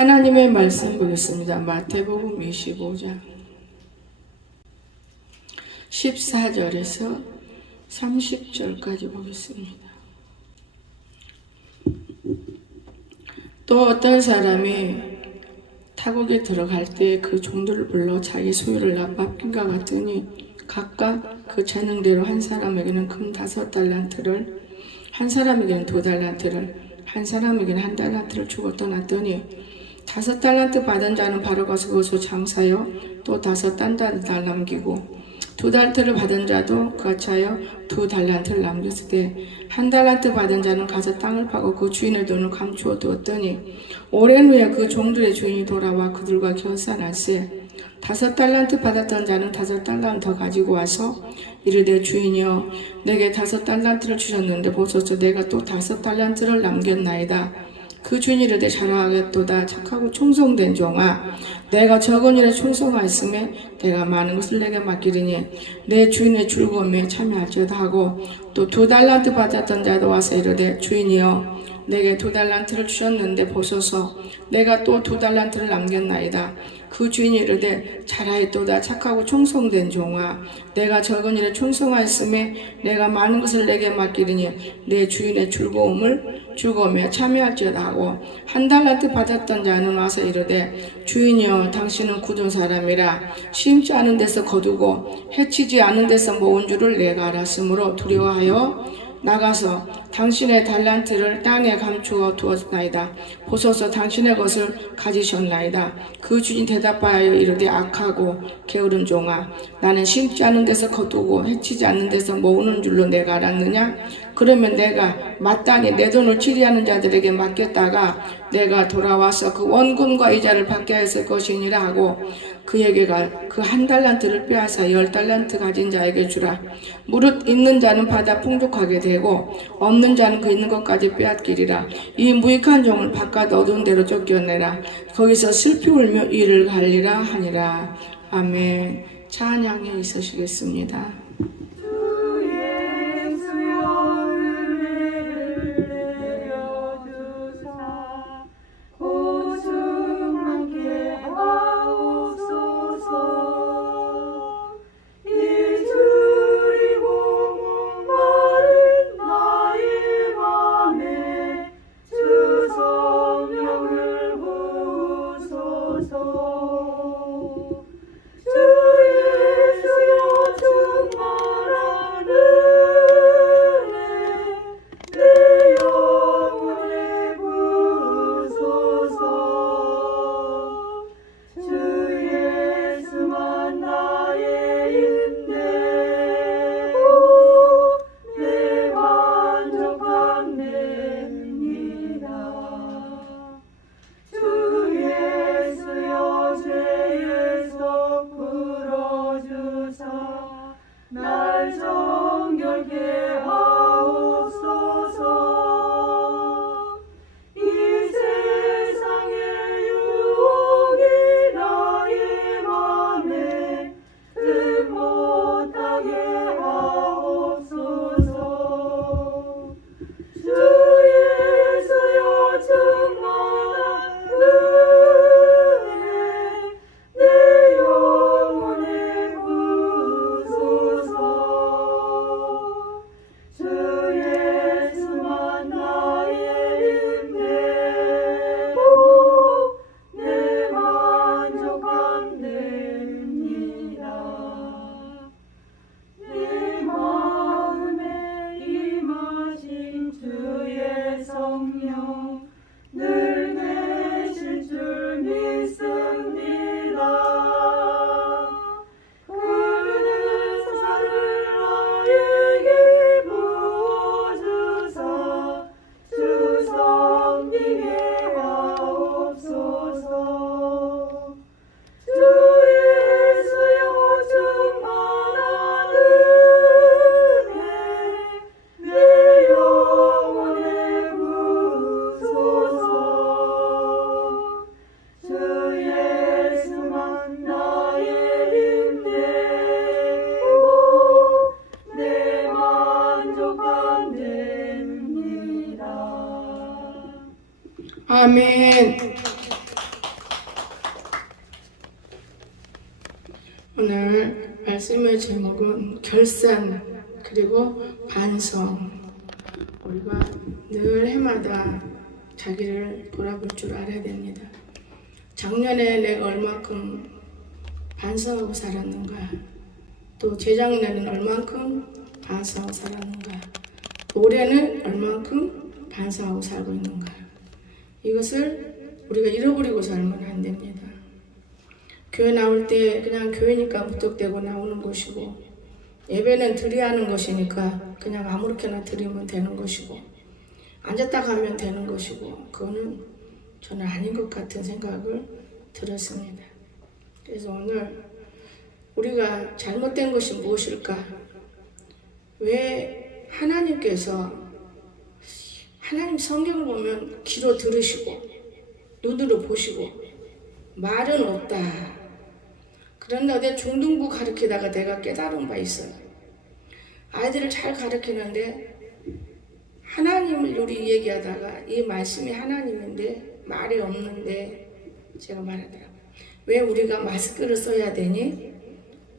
하나님의 말씀 보겠습니다. 마태복음 25장 14절에서 30절까지 보겠습니다. 또 어떤 사람이 타국에 들어갈 때 그 종들을 불러 자기 소유를 나눠받긴가 같으니 각각 그 재능대로 한 사람에게는 금 5달란트를, 한 사람에게는 2달란트를, 한 사람에게는 1달란트를 주고 떠났더니 5달란트 받은 자는 바로 가서 그것으로 장사하여 또 5달란트를 남기고 2달란트를 받은 자도 같이 하여 2달란트를 남겼을 때 1달란트 받은 자는 가서 땅을 파고 그 주인의 돈을 감추어 두었더니 오랜 후에 그 종들의 주인이 돌아와 그들과 결산할세 5달란트 받았던 자는 5달란트 더 가지고 와서 이르되 주인이여 내게 5달란트를 주셨는데 보소서 내가 또 5달란트를 남겼나이다. 그 주인이 이르되 잘하겠도다. 착하고 충성된 종아, 내가 적은 일에 충성하였음에 내가 많은 것을 내게 맡기리니 내 주인의 즐거움에 참여할지어다 하고 또 2달란트 받았던 자도 와서 이르되 주인이여 내게 2달란트를 주셨는데 보소서 내가 또 2달란트를 남겼나이다. 그 주인이 이르되 잘하였도다. 착하고 충성된 종아, 내가 적은 일에 충성하였음에 내가 많은 것을 내게 맡기리니 내 주인의 즐거움에 참여할지어다 하고 1달란트 받았던 자는 와서 이르되 주인이여 당신은 굳은 사람이라 심지 않은 데서 거두고 해치지 않은 데서 모은 줄을 내가 알았으므로 두려워하여 나가서 당신의 달란트를 땅에 감추어 두었나이다. 보소서 당신의 것을 가지셨나이다. 그 주인 대답하여 이르되 악하고 게으른 종아, 나는 심지 않은 데서 거두고 해치지 않는 데서 모으는 줄로 내가 알았느냐? 그러면 내가 마땅히 내 돈을 치리하는 자들에게 맡겼다가 내가 돌아와서 그 원금과 이자를 받게 했을 것이니라 하고 그에게 그 1달란트를 빼앗아 10달란트 가진 자에게 주라. 무릇 있는 자는 받아 풍족하게 되고 없는 자는 그 있는 것까지 빼앗기리라. 이 무익한 종을 바깥 어두운 데로 쫓겨내라. 거기서 슬피 울며 이를 갈리라 하니라. 아멘. 찬양에 있으시겠습니다. 아멘. 오늘 말씀의 제목은 결산 그리고 반성. 우리가 늘 해마다 자기를 돌아볼 줄 알아야 됩니다. 작년에 내가 얼만큼 반성하고 살았는가, 또 재작년에는 얼만큼 반성하고 살았는가, 올해는 얼만큼 반성하고 살고 있는가. 이것을 우리가 잃어버리고 살면 안 됩니다. 교회 나올 때 그냥 교회니까 무턱대고 나오는 것이고, 예배는 드려야 하는 것이니까 그냥 아무렇게나 드리면 되는 것이고, 앉았다 가면 되는 것이고, 그거는 저는 아닌 것 같은 생각을 들었습니다. 그래서 오늘 우리가 잘못된 것이 무엇일까? 왜 하나님께서 하나님 성경을 보면 귀로 들으시고 눈으로 보시고 말은 없다. 그런데 어디 중등부 가르치다가 내가 깨달은 바 있어요. 아이들을 잘 가르치는데 하나님을 우리 얘기하다가 이 말씀이 하나님인데 말이 없는데 제가 말하더라고요. 왜 우리가 마스크를 써야 되니?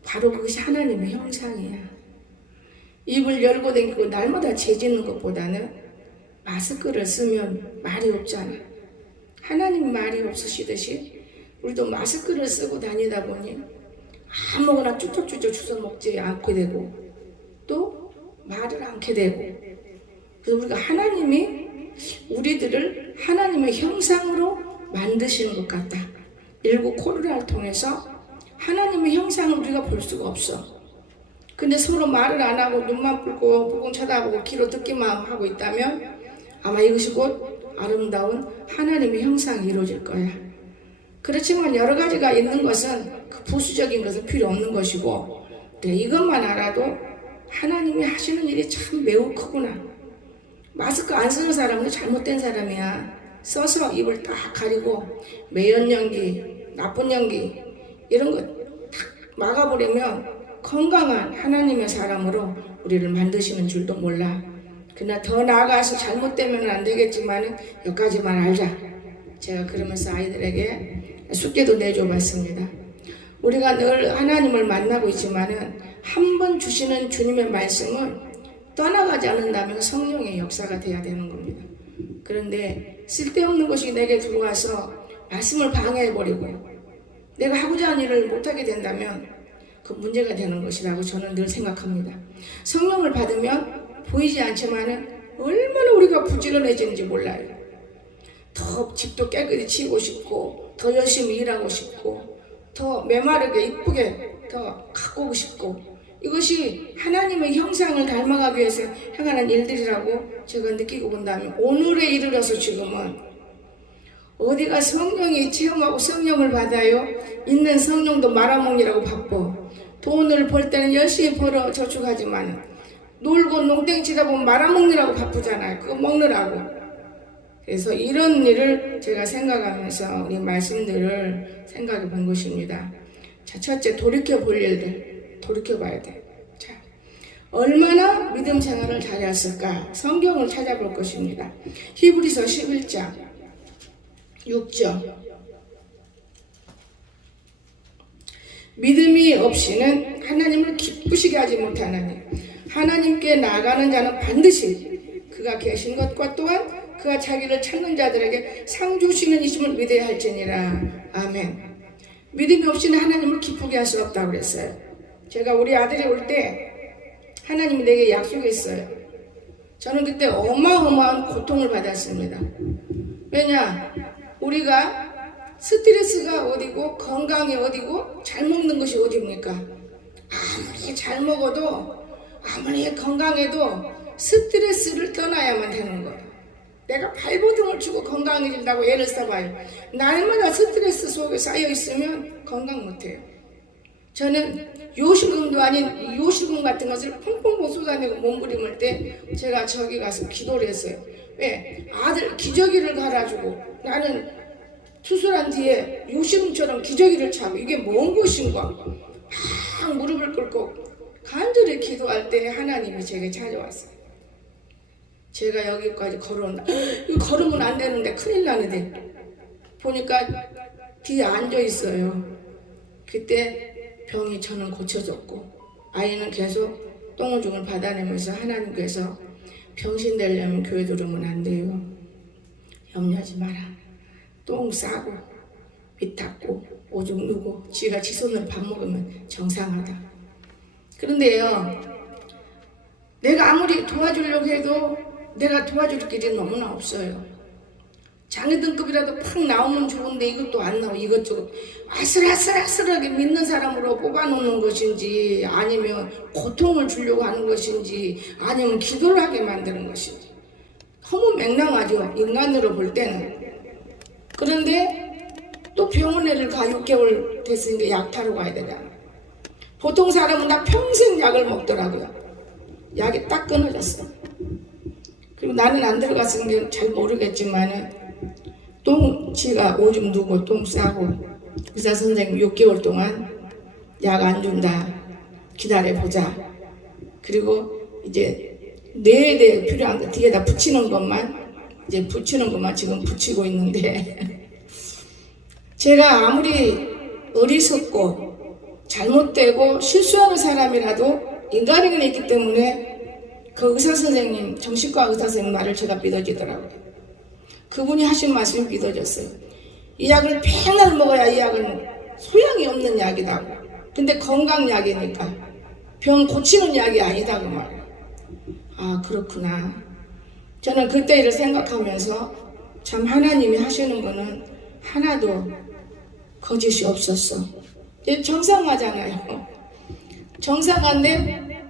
바로 그것이 하나님의 형상이야. 입을 열고 다니고 날마다 재짓는 것보다는 마스크를 쓰면 말이 없잖아. 하나님 말이 없으시듯이 우리도 마스크를 쓰고 다니다 보니 아무거나 쭉쭉쭉쭉 주워 먹지 않게 되고 또 말을 않게 되고, 그래서 우리가 하나님이 우리들을 하나님의 형상으로 만드시는 것 같다. 일부 코로나를 통해서 하나님의 형상을 우리가 볼 수가 없어. 근데 서로 말을 안 하고 눈만 붉고 붉은 쳐다보고 귀로 듣기만 하고 있다면 아마 이것이 곧 아름다운 하나님의 형상이 이루어질 거야. 그렇지만 여러 가지가 있는 것은 그 부수적인 것은 필요 없는 것이고, 이것만 알아도 하나님이 하시는 일이 참 매우 크구나. 마스크 안 쓰는 사람은 잘못된 사람이야. 써서 입을 딱 가리고 매연 연기, 나쁜 연기 이런 거 딱 막아버리면 건강한 하나님의 사람으로 우리를 만드시는 줄도 몰라. 그러나 더 나아가서 잘못되면 안 되겠지만 여기까지만 알자. 제가 그러면서 아이들에게 숙제도 내줘봤습니다. 우리가 늘 하나님을 만나고 있지만은 한 번 주시는 주님의 말씀은 떠나가지 않는다면 성령의 역사가 돼야 되는 겁니다. 그런데 쓸데없는 것이 내게 들어와서 말씀을 방해해버리고 내가 하고자 하는 일을 못하게 된다면 그 문제가 되는 것이라고 저는 늘 생각합니다. 성령을 받으면 보이지 않지만은 얼마나 우리가 부지런해지는지 몰라요. 더 집도 깨끗이 치우고 싶고 더 열심히 일하고 싶고 더 메마르게 이쁘게 더 가꾸고 싶고, 이것이 하나님의 형상을 닮아가기 위해서 행하는 일들이라고 제가 느끼고 본다면, 오늘에 이르러서 지금은 어디가 성령이 체험하고 성령을 받아요? 있는 성령도 말아먹느라고 바빠. 돈을 벌 때는 열심히 벌어 저축하지만 놀고 농땡이 치다 보면 말아먹느라고 바쁘잖아요. 그거 먹느라고. 그래서 이런 일을 제가 생각하면서 이 말씀들을 생각해 본 것입니다. 자, 첫째, 돌이켜 볼 일들 돌이켜 봐야 돼. 자, 얼마나 믿음 생활을 잘했을까? 성경을 찾아볼 것입니다. 히브리서 11장 6절. 믿음이 없이는 하나님을 기쁘시게 하지 못하나니 하나님께 나아가는 자는 반드시 그가 계신 것과 또한 그가 자기를 찾는 자들에게 상 주시는 이심을 믿어야 할지니라. 아멘. 믿음이 없이는 하나님을 기쁘게 할 수 없다고 그랬어요. 제가 우리 아들이 올 때 하나님이 내게 약속했어요. 저는 그때 어마어마한 고통을 받았습니다. 왜냐? 우리가 스트레스가 어디고 건강이 어디고 잘 먹는 것이 어디입니까? 아무리 잘 먹어도 아무리 건강해도 스트레스를 떠나야만 되는 거예요. 내가 발버둥을 치고 건강해진다고 애를 써봐요. 날마다 스트레스 속에 쌓여있으면 건강 못해요. 저는 요실금도 아닌 요실금 같은 것을 펑펑펑 쏟아내고 몸부림을 때 제가 저기 가서 기도를 했어요. 왜? 아들 기저귀를 갈아주고 나는 수술한 뒤에 요실금처럼 기저귀를 차고 이게 뭔 것인가? 막 무릎을 꿇고 간절히 기도할 때 하나님이 제게 찾아왔어요. 제가 여기까지 걸어온다. 이거 걸으면 안 되는데 큰일 나는데 보니까 뒤에 앉아 있어요. 그때 병이 저는 고쳐졌고 아이는 계속 똥오줌을 받아내면서 하나님께서 병신 되려면 교회 들어오면 안 돼요. 염려하지 마라. 똥 싸고 밑 닦고 오줌 누고 지가 지 손으로 밥 먹으면 정상하다. 그런데요, 내가 아무리 도와주려고 해도 내가 도와줄 길이 너무나 없어요. 장애등급이라도 팍 나오면 좋은데 이것도 안 나오고 이것저것 아슬아슬하게 믿는 사람으로 뽑아놓는 것인지 아니면 고통을 주려고 하는 것인지 아니면 기도를 하게 만드는 것인지 너무 맹랑하죠, 인간으로 볼 때는. 그런데 또 병원에를 가 6개월 됐으니까 약 타러 가야 되잖아. 보통 사람은 다 평생 약을 먹더라고요. 약이 딱 끊어졌어. 그리고 나는 안 들어갔으니까 잘 모르겠지만은 지가 오줌 누고 똥 싸고 의사 선생님 6개월 동안 약 안 준다, 기다려보자. 그리고 이제 뇌에 필요한 거 뒤에다 붙이는 것만 지금 붙이고 있는데 제가 아무리 어리석고 잘못되고 실수하는 사람이라도 인간에게는 있기 때문에 그 의사 선생님, 정신과 의사 선생님 말을 제가 믿어지더라고요. 그분이 하신 말씀이 믿어졌어요. 이 약을 맨날 먹어야 이 약은 소용이 없는 약이다고. 근데 건강약이니까 병 고치는 약이 아니다고 말이에요. 아, 그렇구나. 저는 그때 일을 생각하면서 참 하나님이 하시는 거는 하나도 거짓이 없었어. 정상화잖아요. 정상화인데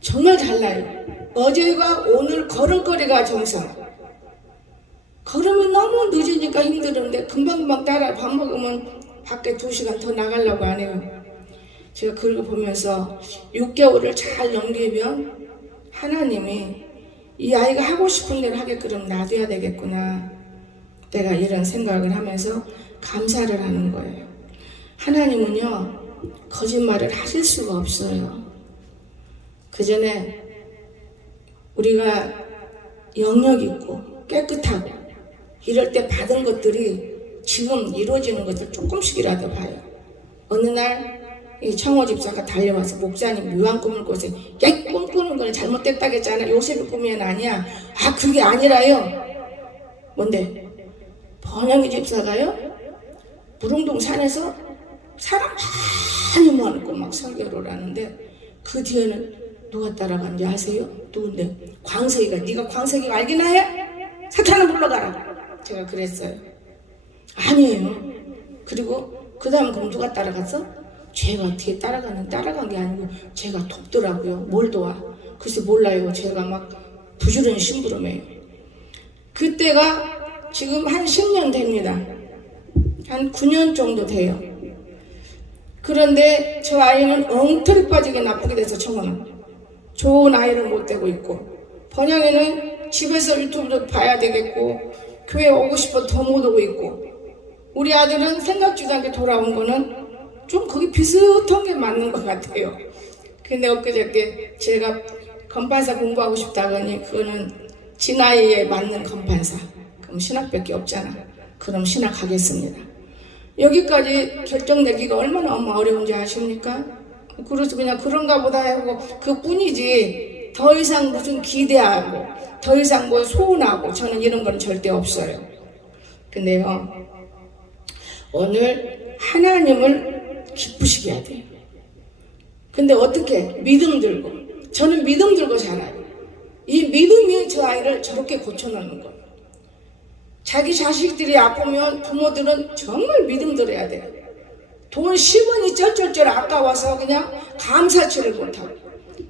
정말 달라요. 어제가 오늘 걸음걸이가 정상. 걸으면 너무 늦으니까 힘들은데 금방금방 따라 밥 먹으면 밖에 2시간 더 나가려고 안 해요. 제가 그걸 보면서 6개월을 잘 넘기면 하나님이 이 아이가 하고 싶은 대로 하게끔 놔둬야 되겠구나. 내가 이런 생각을 하면서 감사를 하는 거예요. 하나님은요, 거짓말을 하실 수가 없어요. 그 전에 우리가 영역 있고 깨끗하고 이럴 때 받은 것들이 지금 이루어지는 것들 조금씩이라도 봐요. 어느 날 이 청호 집사가 달려와서 목사님 묘한 꿈을 꿔서 야, 꿈꾸는 거는 잘못됐다겠잖아. 요셉의 꿈이 아니야. 아, 그게 아니라요. 뭔데? 번영희 집사가요, 부릉동 산에서 사람 많이 모아놓고 막 설교를 하는데 그 뒤에는 누가 따라간지 아세요? 누군데? 광석이가. 네가 광석이가 알긴 해? 사탄을 불러가라. 제가 그랬어요. 아니에요. 그리고 그 다음 그럼 누가 따라갔어? 제가 뒤에 따라간 게 아니고 제가 돕더라고요. 뭘 도와? 글쎄 몰라요. 제가 막 부지런히 심부름해요. 그때가 지금 한 10년 됩니다. 한 9년 정도 돼요. 그런데 저 아이는 엉터리 빠지게 나쁘게 돼서 청혼은 좋은 아이를 못 되고 있고, 번영이는 집에서 유튜브도 봐야 되겠고 교회 오고 싶어도 더 못 오고 있고, 우리 아들은 생각지도 않게 돌아온 거는 좀 거기 비슷한 게 맞는 것 같아요. 근데 엊그저께 제가 건판사 공부하고 싶다더니 그거는 지 나이에 맞는 건판사, 그럼 신학밖에 없잖아. 그럼 신학하겠습니다. 여기까지 결정내기가 얼마나 어려운지 아십니까? 그래서 그냥 그런가 보다 하고 그뿐이지 더 이상 무슨 기대하고 더 이상 뭐 소원하고 저는 이런 건 절대 없어요. 근데요, 오늘 하나님을 기쁘시게 해야 돼요. 근데 어떻게? 믿음 들고. 저는 믿음 들고 살아요. 이 믿음이 저 아이를 저렇게 고쳐놓는 거예요. 자기 자식들이 아프면 부모들은 정말 믿음 들어야 돼요. 돈 10원이 쩔쩔쩔 아까워서 그냥 감사치를 못하고,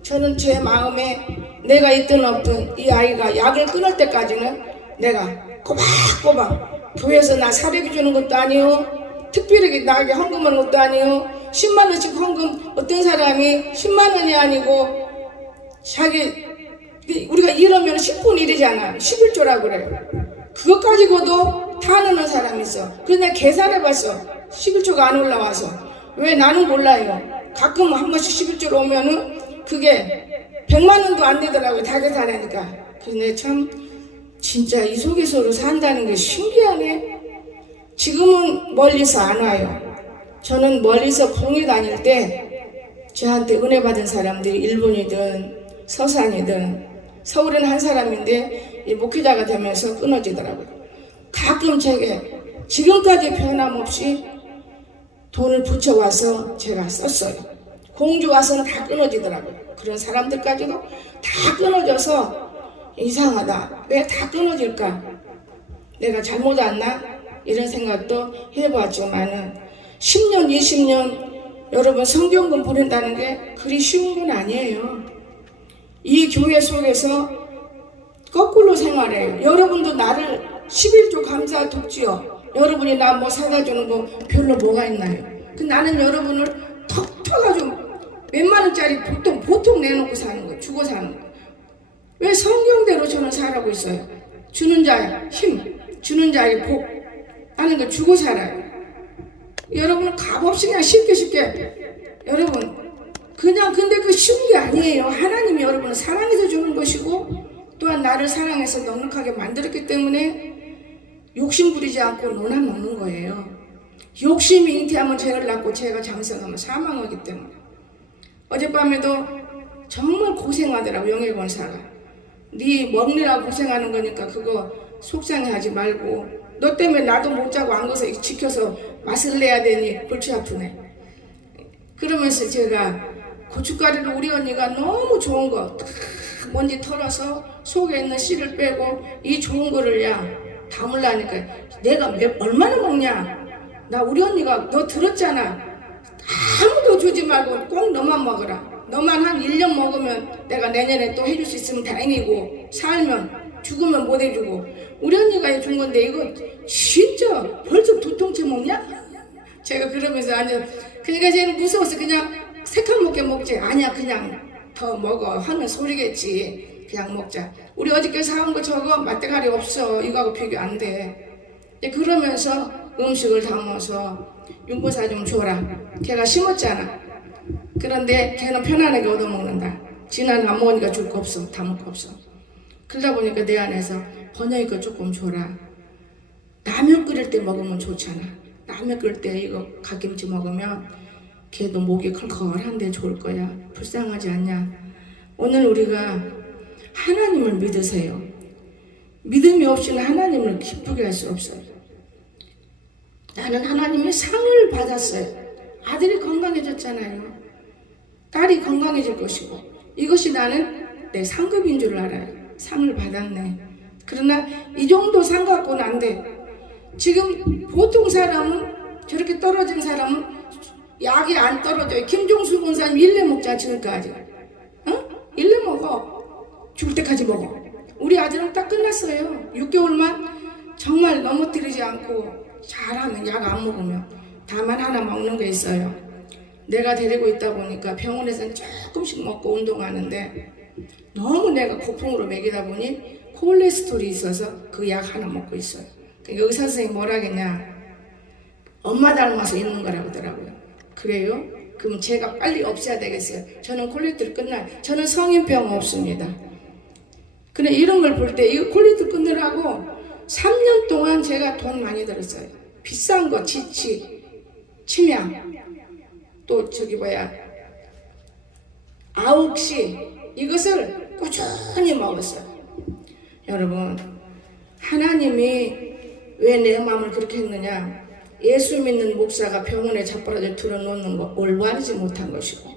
저는 제 마음에 내가 있든 없든 이 아이가 약을 끊을 때까지는 내가 꼬박꼬박 교회에서 나 사례비 주는 것도 아니요, 특별히 나에게 헌금하는 것도 아니요, 10만원씩 헌금, 어떤 사람이 10만원이 아니고 자기 우리가 이러면 10분 1이잖아 11조라고 그래요. 그것 가지고도 타는 사람이 있어. 그래서 내가 계산해봤어. 11조가 안 올라와서. 왜? 나는 몰라요. 가끔 한 번씩 11조로 오면은 그게 100만원도 안 되더라고요. 다 계산하니까. 근데 참 진짜 이 속에서로 산다는 게 신기하네. 지금은 멀리서 안 와요. 저는 멀리서 공회 다닐 때 저한테 은혜 받은 사람들이 일본이든 서산이든 서울은 한 사람인데 이 목회자가 되면서 끊어지더라고요. 가끔 제게 지금까지 변함없이 돈을 붙여와서 제가 썼어요. 공주 와서는 다 끊어지더라고요. 그런 사람들까지도 다 끊어져서 이상하다. 왜 다 끊어질까? 내가 잘못 왔나? 이런 생각도 해봤지만은 10년, 20년 여러분 성경금 보낸다는 게 그리 쉬운 건 아니에요. 이 교회 속에서 거꾸로 생활해요. 여러분도 나를 11조 감사 돕지요. 여러분이 나 뭐 사다 주는 거 별로 뭐가 있나요? 그 나는 여러분을 턱 터가지고 몇만 원짜리 보통 내놓고 사는 거예요. 주고 사는 거예요. 왜 성경대로 저는 살아가고 있어요. 주는 자의 힘, 주는 자의 복, 나는 거 주고 살아요. 여러분 값없이 그냥 쉽게 여러분 그냥 근데 그 쉬운 게 아니에요. 하나님이 여러분을 사랑해서 주는 것이고 또한 나를 사랑해서 넉넉하게 만들었기 때문에 욕심 부리지 않고 논아 먹는 거예요. 욕심이 잉태하면 죄를 낳고 죄가 장성하면 사망하기 때문에. 어젯밤에도 정말 고생하더라고 영예 권사가. 네 먹느라고 고생하는 거니까 그거 속상해하지 말고 너 때문에 나도 못 자고 안 가서 지켜서 맛을 내야 되니 골치 아프네. 그러면서 제가 고춧가루를 우리 언니가 너무 좋은 거 먼지 털어서 속에 있는 씨를 빼고 이 좋은 거를 담으려니까 내가 얼마나 먹냐. 나 우리 언니가 너 들었잖아. 아무도 주지 말고 꼭 너만 먹어라. 너만 한 1년 먹으면 내가 내년에 또 해줄 수 있으면 다행이고 살면 죽으면 못 해주고 우리 언니가 해준 건데 이거 진짜 벌써 2통째 먹냐? 제가 그러면서 그러니까 쟤는 무서워서 그냥 새카맣게 먹지. 아니야 그냥 더 먹어 하는 소리겠지. 그냥 먹자. 우리 어저께 사온 거 저거 맛대가리 없어. 이거하고 비교 안 돼. 그러면서 음식을 담아서 윤보사 좀 줘라. 걔가 심었잖아. 그런데 걔는 편안하게 얻어먹는다. 지난 안 먹으니까 줄 거 없어. 다 먹고 없어. 그러다 보니까 내 안에서 번영이 거 조금 줘라. 라면 끓일 때 먹으면 좋잖아. 라면 끓일 때 이거 갓김치 먹으면 걔도 목이 컬컬한데 좋을 거야. 불쌍하지 않냐? 오늘 우리가 하나님을 믿으세요. 믿음이 없이는 하나님을 기쁘게 할 수 없어요. 나는 하나님의 상을 받았어요. 아들이 건강해졌잖아요. 딸이 건강해질 것이고 이것이 나는 내 상급인 줄 알아요. 상을 받았네. 그러나 이 정도 상 갖고는 안 돼. 지금 보통 사람은 저렇게 떨어진 사람은 약이 안 떨어져요. 김종수 권사님 1년 먹자 지금까지. 일년 먹어. 죽을 때까지 먹어. 우리 아들은 딱 끝났어요. 6개월만 정말 넘어뜨리지 않고 잘하면 약 안 먹으면 다만 하나 먹는 게 있어요. 내가 데리고 있다 보니까 병원에서는 조금씩 먹고 운동하는데 너무 내가 고풍으로 먹이다 보니 콜레스테롤이 있어서 그 약 하나 먹고 있어요. 그러니까 의사 선생님이 뭐라 하겠냐. 엄마 닮아서 있는 거라고 하더라고요. 그래요? 그럼 제가 빨리 없애야 되겠어요. 저는 콜레스테롤 끝나요. 저는 성인병 없습니다. 근데 이런 걸 볼 때 이거 콜레스테롤 끊으라고 3년 동안 제가 돈 많이 들었어요. 비싼 거 지치, 침향, 또 아욱시 이것을 꾸준히 먹었어요. 여러분 하나님이 왜 내 마음을 그렇게 했느냐. 예수 믿는 목사가 병원에 자빠라져 들어놓는 거 올바르지 못한 것이고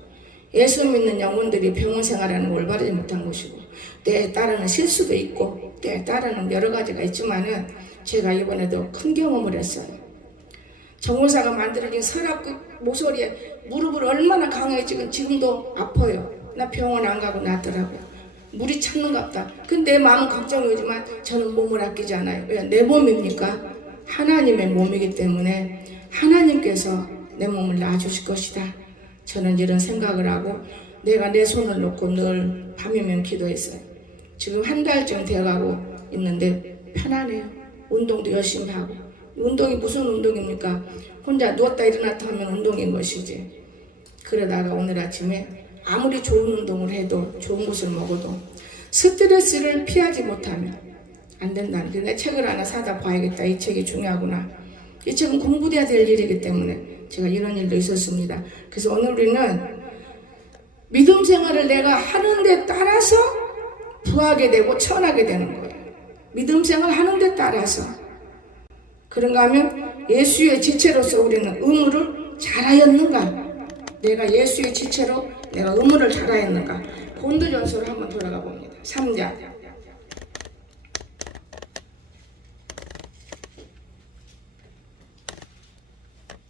예수 믿는 영혼들이 병원 생활하는 거 올바르지 못한 것이고 때에 따르는 실수도 있고 때에 따르는 여러 가지가 있지만은 제가 이번에도 큰 경험을 했어요. 정보사가 만들어진 서랍국 모서리에 무릎을 얼마나 강하게 지금도 아파요. 나 병원 안 가고 낫더라고요. 물이 찼는갑다. 근데 내 마음은 걱정이지만 저는 몸을 아끼지 않아요. 왜? 내 몸입니까? 하나님의 몸이기 때문에 하나님께서 내 몸을 낳아주실 것이다. 저는 이런 생각을 하고 내가 내 손을 놓고 늘 밤이면 기도했어요. 지금 한 달쯤 돼가고 있는데 편안해요. 운동도 열심히 하고. 운동이 무슨 운동입니까? 혼자 누웠다 일어났다 하면 운동인 것이지. 그러다가 오늘 아침에 아무리 좋은 운동을 해도 좋은 것을 먹어도 스트레스를 피하지 못하면 안 된다는 게 내 책을 하나 사다 봐야겠다. 이 책이 중요하구나. 이 책은 공부돼야 될 일이기 때문에 제가 이런 일도 있었습니다. 그래서 오늘 우리는 믿음 생활을 내가 하는 데 따라서 부하게 되고 천하게 되는 거예요. 믿음 생활 하는 데 따라서. 그런가 하면 예수의 지체로서 우리는 의무를 잘하였는가? 내가 예수의 지체로 내가 의무를 잘하였는가? 고린도전서로 한번 돌아가 봅니다. 3장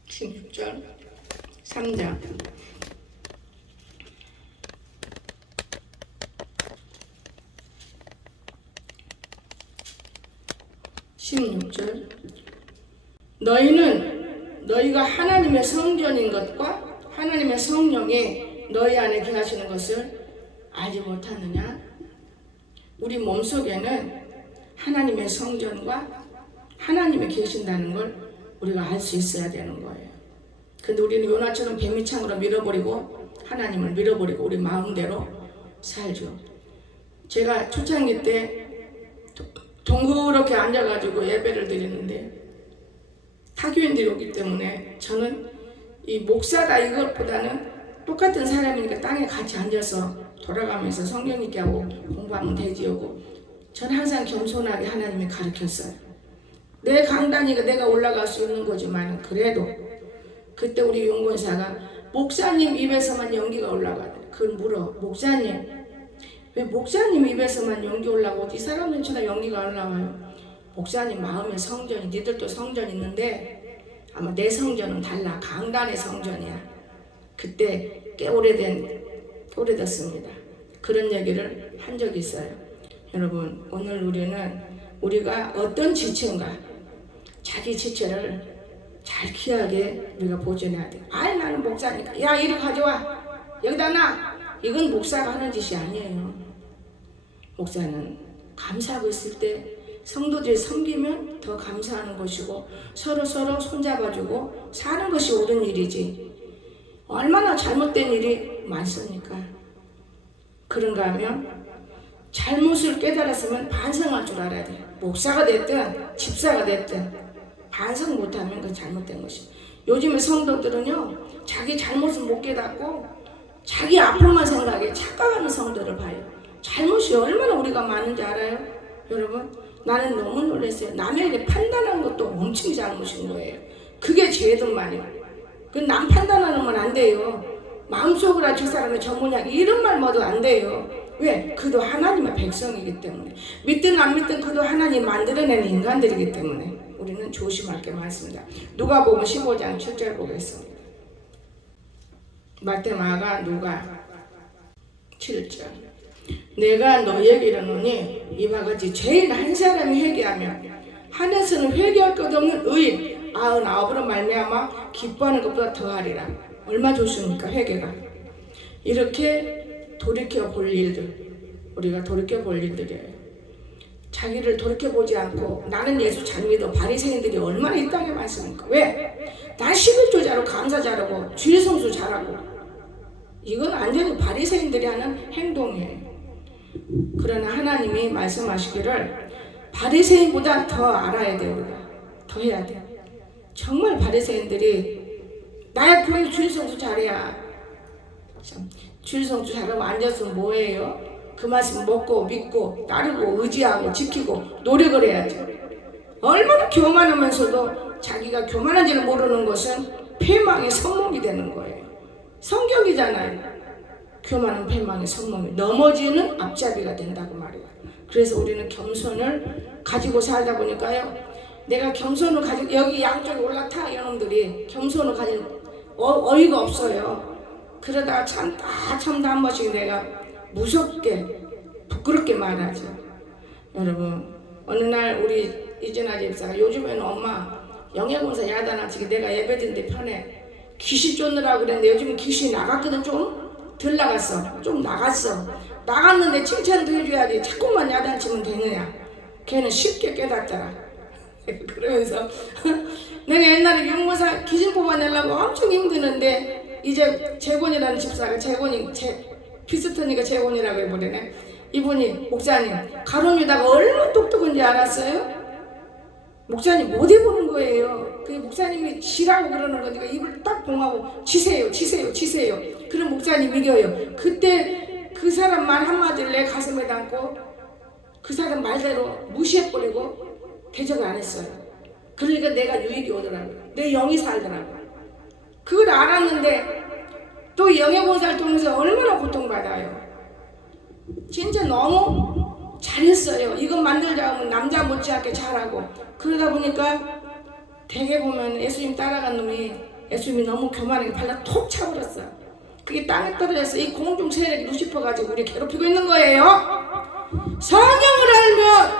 16절 3장 16절 너희는 너희가 하나님의 성전인 것과 하나님의 성령이 너희 안에 거하시는 것을 알지 못하느냐? 우리 몸속에는 하나님의 성전과 하나님이 계신다는 걸 우리가 알 수 있어야 되는 거예요. 근데 우리는 요나처럼 뱀이창으로 밀어버리고 하나님을 밀어버리고 우리 마음대로 살죠. 제가 초창기 때 동그랗게 앉아가지고 예배를 드리는데 타교인들이 오기 때문에 저는 이 목사다 이것보다는 똑같은 사람이니까 땅에 같이 앉아서 돌아가면서 성경 읽기 하고 공부하면 되지요. 저는 항상 겸손하게 하나님이 가르쳤어요. 내 강단이가 내가 올라갈 수 있는 거지만 그래도 그때 우리 용건사가 목사님 입에서만 연기가 올라가요. 그걸 물어. 목사님 왜 목사님 입에서만 연기 올라오고 이 사람들처럼 연기가 올라와요? 목사님 마음의 성전이 니들도 성전 있는데 아마 내 성전은 달라. 강단의 성전이야. 그때 꽤 오래됐습니다. 그런 얘기를 한 적이 있어요. 여러분 오늘 우리가 어떤 지체인가 자기 지체를 잘 귀하게 우리가 보존해야 돼. 아이 나는 목사니까 야 이리 가져와 여기다 놔. 이건 목사가 하는 짓이 아니에요. 목사는 감사하고 있을 때 성도들이 섬기면 더 감사하는 것이고 서로 손잡아주고 사는 것이 옳은 일이지 얼마나 잘못된 일이 많습니까? 그런가 하면 잘못을 깨달았으면 반성할 줄 알아야 돼. 목사가 됐든 집사가 됐든 반성 못하면 그건 잘못된 것이에요. 요즘의 성도들은요 자기 잘못을 못 깨닫고 자기 아픔만 생각해 착각하는 성도를 봐요. 잘못이 얼마나 우리가 많은지 알아요? 여러분 나는 너무 놀랐어요. 남에게 판단하는 것도 엄청 잘못인 거예요. 그게 죄든만이에요. 그 남 판단하는 건 안 돼요. 마음속으로 저 사람의 전문이야 이런 말 모두 안 돼요. 왜? 그도 하나님의 백성이기 때문에 믿든 안 믿든 그도 하나님 만들어낸 인간들이기 때문에 우리는 조심할 게 많습니다. 누가복음 15장 7절 보겠습니다. 마태 마가 누가 7절 내가 너희에게 이르노니 이와 같이 죄인 한 사람이 회개하면 하늘에서는 회개할 것 없는 의인 99으로 말미암아 기뻐하는 것보다 더하리라. 얼마 좋습니까 회개가. 이렇게 돌이켜볼 일들 우리가 돌이켜볼 일들이에요. 자기를 돌이켜보지 않고 나는 예수 잘 믿어 바리새인들이 얼마나 이 땅에 많습니까? 왜? 난 11조 잘하고 감사 잘하고 주일 성수 잘하고 이건 완전히 바리새인들이 하는 행동이에요. 그러나 하나님이 말씀하시기를 바리새인보다 더 알아야 돼. 우리가 더 해야 돼. 정말 바리새인들이 나의 교회 주일 성수 잘해야 주일 성수 잘하고 앉아서 뭐해요? 그 말씀 먹고 믿고 따르고 의지하고 지키고 노력을 해야죠. 얼마나 교만하면서도 자기가 교만한지는 모르는 것은 패망의 선몽이 되는 거예요. 성경이잖아요. 교만은 패망의 선몽이 넘어지는 앞잡이가 된다고 말이에요. 그래서 우리는 겸손을 가지고 살다 보니까요. 내가 겸손을 가지고 여기 양쪽에 올라타 이놈들이 겸손을 가지고 어이가 없어요. 그러다가 참다 한 번씩 내가 무섭게 부끄럽게 말하죠. 여러분 어느 날 우리 이진아 집사가 요즘에는 엄마 영양검사 야단하치기 내가 예배드는데 편해 귀신 쫓느라고 그랬는데 요즘은 귀신이 나갔거든. 좀 덜 나갔어. 좀 나갔어. 나갔는데 칭찬도 해줘야지 자꾸만 야단치면 되느냐. 걔는 쉽게 깨닫더라. 그러면서 내가 옛날에 용모사 귀신 뽑아내려고 엄청 힘드는데 이제 재곤이라는 집사가 비슷하니까 재곤이라고 해버리네. 이분이 목사님 가론유다가 얼마나 똑똑한지 알았어요? 목사님 못 해보는 거예요. 그 목사님이 지라고 그러는 거니까 입을 딱 봉하고 지세요. 그럼 목사님 이겨요. 그때 그 사람 말 한마디를 내 가슴에 담고 그 사람 말대로 무시해버리고 대적을 안 했어요. 그러니까 내가 유익이 오더라고요. 내 영이 살더라고요. 그걸 알았는데 또 영예봉사를 통해서 얼마나 고통받아요. 진짜 너무 잘했어요. 이거 만들자 하면 남자 못지않게 잘하고. 그러다 보니까 대개 보면 예수님 따라간 놈이 예수님이 너무 교만하게 발라 톡 차버렸어요. 그게 땅에 떨어져서 이 공중 세력이 루시퍼 가지고 우리 괴롭히고 있는 거예요. 성경을 알면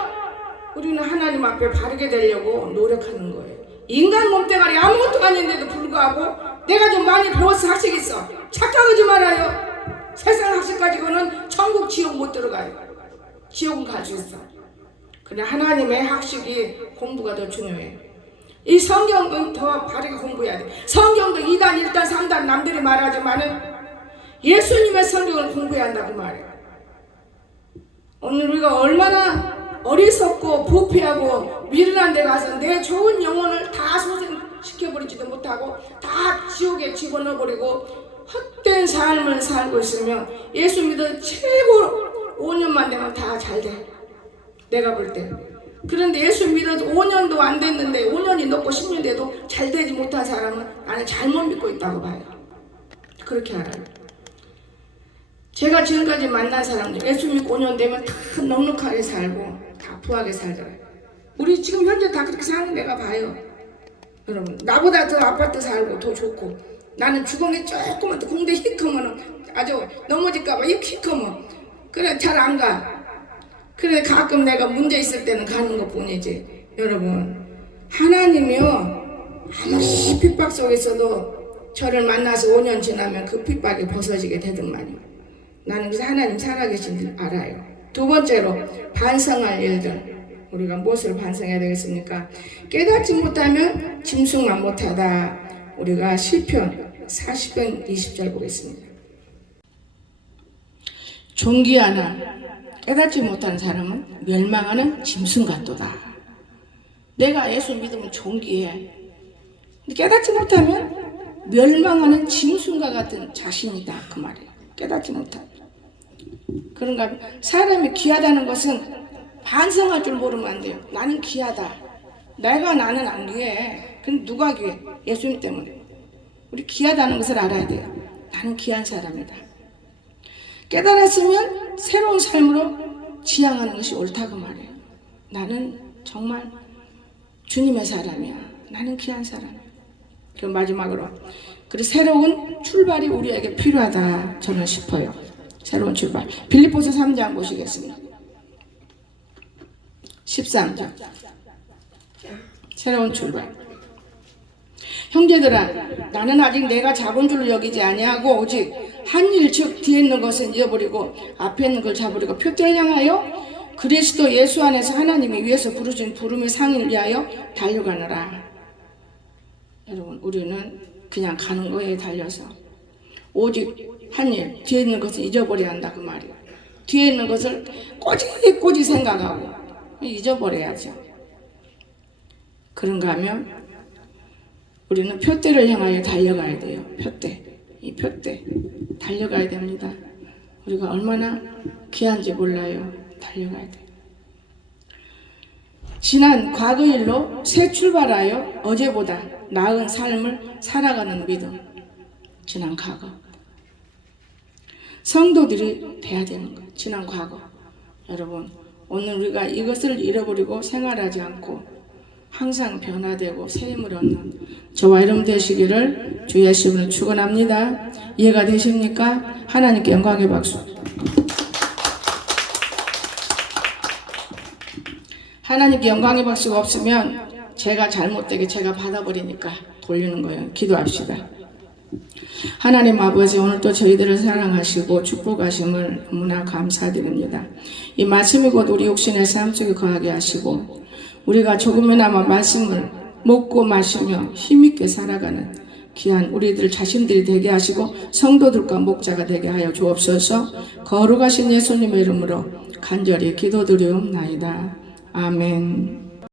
우리는 하나님 앞에 바르게 되려고 노력하는 거예요. 인간 몸뚱아리 아무것도 아닌데도 불구하고 내가 좀 많이 배워서 학식 있어. 착각하지 말아요. 세상 학식 가지고는 천국 지옥 못 들어가요. 지옥은 갈 수 있어. 근데 하나님의 학식이 공부가 더 중요해요. 이 성경은 더 바르게 공부해야 돼. 성경도 2단, 1단, 3단 남들이 말하지만은 예수님의 성경을 공부해야 한다고 말해요. 오늘 우리가 얼마나 어리석고 부패하고 미련한 데 가서 내 좋은 영혼을 다 소생시켜버리지도 못하고 다 지옥에 집어넣어버리고 헛된 삶을 살고 있으면 예수 믿어 최고 5년만 되면 다 잘 돼. 내가 볼 때. 그런데 예수 믿어서 5년도 안 됐는데 5년이 넘고 10년 돼도 잘 되지 못한 사람은 나는 잘못 믿고 있다고 봐요. 그렇게 알아요. 제가 지금까지 만난 사람들 예수 믿고 5년 되면 다 넉넉하게 살고 다 부하게 살더라고요. 우리 지금 현재 다 그렇게 사는 내가 봐요. 여러분 나보다 더 아파트 살고 더 좋고 나는 주공이 조그만 공대 히 크면 아주 넘어질까봐 히 크면 그래 잘 안 가. 그래 가끔 내가 문제 있을 때는 가는 것 뿐이지. 여러분 하나님이요 아무리 핍박 속에서도 저를 만나서 5년 지나면 그 핍박이 벗어지게 되더만요. 나는 그래서 하나님 살아계신 줄 알아요. 두 번째로 반성할 일들. 우리가 무엇을 반성해야 되겠습니까? 깨닫지 못하면 짐승만 못하다. 우리가 시편 40편 20절 보겠습니다. 존귀하나 깨닫지 못한 사람은 멸망하는 짐승 같도다. 내가 예수 믿으면 존귀해. 근데 깨닫지 못하면 멸망하는 짐승과 같은 자신이다. 그 말이에요. 깨닫지 못하면. 그런가 사람이 귀하다는 것은 반성할 줄 모르면 안 돼요. 나는 귀하다. 나는 안 귀해. 그럼 누가 귀해? 예수님 때문에. 우리 귀하다는 것을 알아야 돼요. 나는 귀한 사람이다. 깨달았으면 새로운 삶으로 지향하는 것이 옳다고 말해요. 나는 정말 주님의 사람이야. 나는 귀한 사람이야. 그럼 마지막으로 그리고 새로운 출발이 우리에게 필요하다 저는 싶어요. 새로운 출발. 빌립보서 3장 보시겠습니다. 13절. 새로운 출발. 형제들아 나는 아직 내가 잡은 줄로 여기지 아니하고 오직 한 일 즉 뒤에 있는 것은 잊어버리고 앞에 있는 걸 잡으려고 표대를 향하여 그리스도 예수 안에서 하나님이 위에서 부르신 부름의 상을 위하여 달려가느라. 여러분 우리는 그냥 가는 거에 달려서 오직 한 일 뒤에 있는 것을 잊어버려야 한다 그 말이에요. 뒤에 있는 것을 꼬지꼬지 생각하고 잊어버려야죠. 그런가 하면 우리는 표대를 향하여 달려가야 돼요. 이 표대 달려가야 됩니다. 우리가 얼마나 귀한지 몰라요. 달려가야 돼요. 지난 과거 일로 새 출발하여 어제보다 나은 삶을 살아가는 믿음. 지난 과거. 성도들이 돼야 되는 거예요. 지난 과거. 여러분 오늘 우리가 이것을 잃어버리고 생활하지 않고 항상 변화되고 새 힘을 얻는 저와 여러분 되시기를 주 예수님을 축원합니다. 이해가 되십니까? 하나님께 영광의 박수. 하나님께 영광의 박수가 없으면 제가 잘못되게 제가 받아버리니까 돌리는 거예요. 기도합시다. 하나님 아버지 오늘 또 저희들을 사랑하시고 축복하심을 너무나 감사드립니다. 이 말씀이 곧 우리 육신의 삶 속에 거하게 하시고 우리가 조금이나마 말씀을 먹고 마시며 힘있게 살아가는 귀한 우리들 자신들이 되게 하시고 성도들과 목자가 되게 하여 주옵소서. 거룩하신 예수님의 이름으로 간절히 기도드리옵나이다. 아멘.